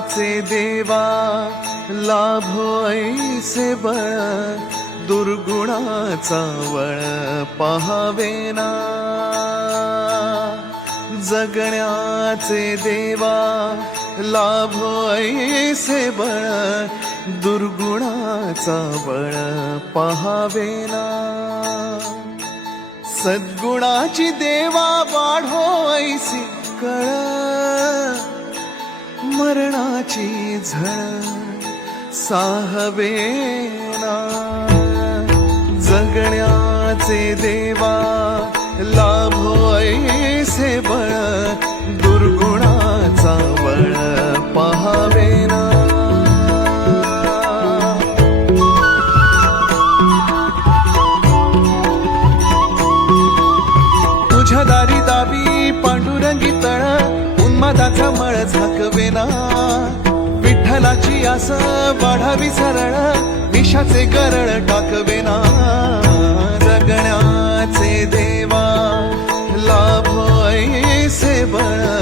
जगण्याचे देवा लाभो ऐसे बळ दुर्गुणाचा वळ पहावेना जगण्याचे देवा लाभो ऐसे बळ दुर्गुणाचा बळ पहावेना सद्गुणाची देवा वाढो ऐसी कळ मरणाची झळ साहवेना जगण्याचे देवा लाभो ऐसे बळ दुर्गुणाचा बळ पहावेना तुझ्या दारी दावी पांडुरंगी तळ उन्मादाचा मळ झाकवेना विठ्ठलाची आस वाढावी सरळ विषाचे गरळ टाकवेना जगण्याचे देवा लाभो ऐसे बळ